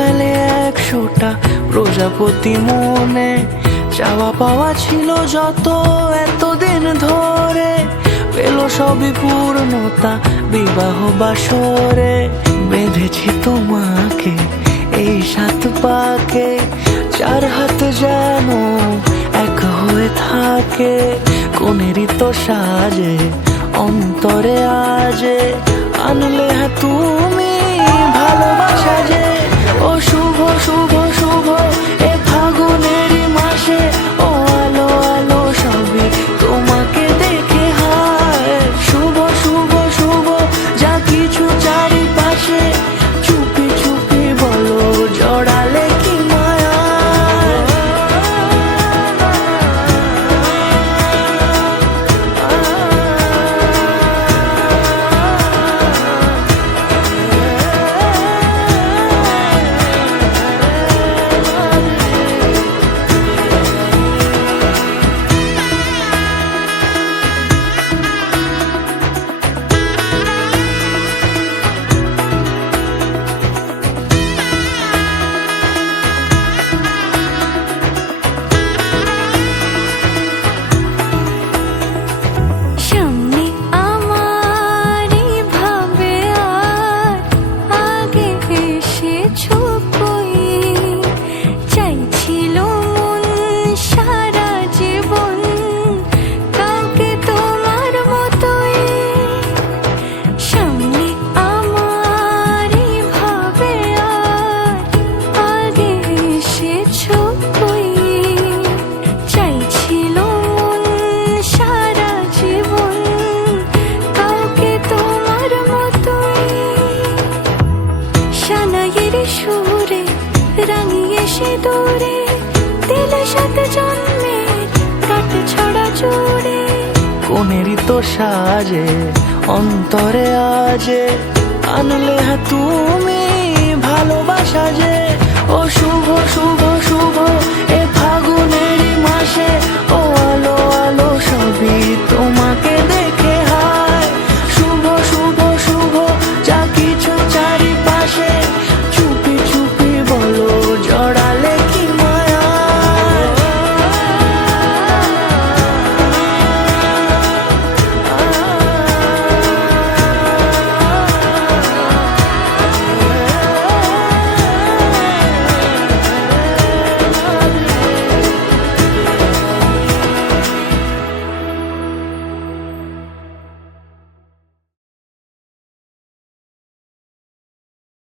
মেলে 100টা প্রজাপতি মনে, চাওয়া পাওয়া ছিল যত এতদিন ধরে, পেল সবই পূর্ণতা বিবাহ বাসরে। বেঁধেছি তোমাকে এই 7 পাকে, 4 হাত যেন এক হয়ে থাকে। কোনেরই তো সাজে অন্তরে আজে, আনলে তুমি ভালোবাসা যে। ও শুভ শুভ শুভ এ ফাগুনেরই মাসে, ও আলো আলো সবই তোমাকে দেখে হায়। শুভ শুভ শুভ যা কিছু চারিপাশে, চুপি চুপি বলো জড়ালে কি মায়া। সুরে রাঙিয়ে সে দূরে দিলে 7 জন্মের কাট ছড়া জুড়ে। কোনেরই তো সাজে অন্তরে আজে, আনলে তুমি ভালোবাসা যে।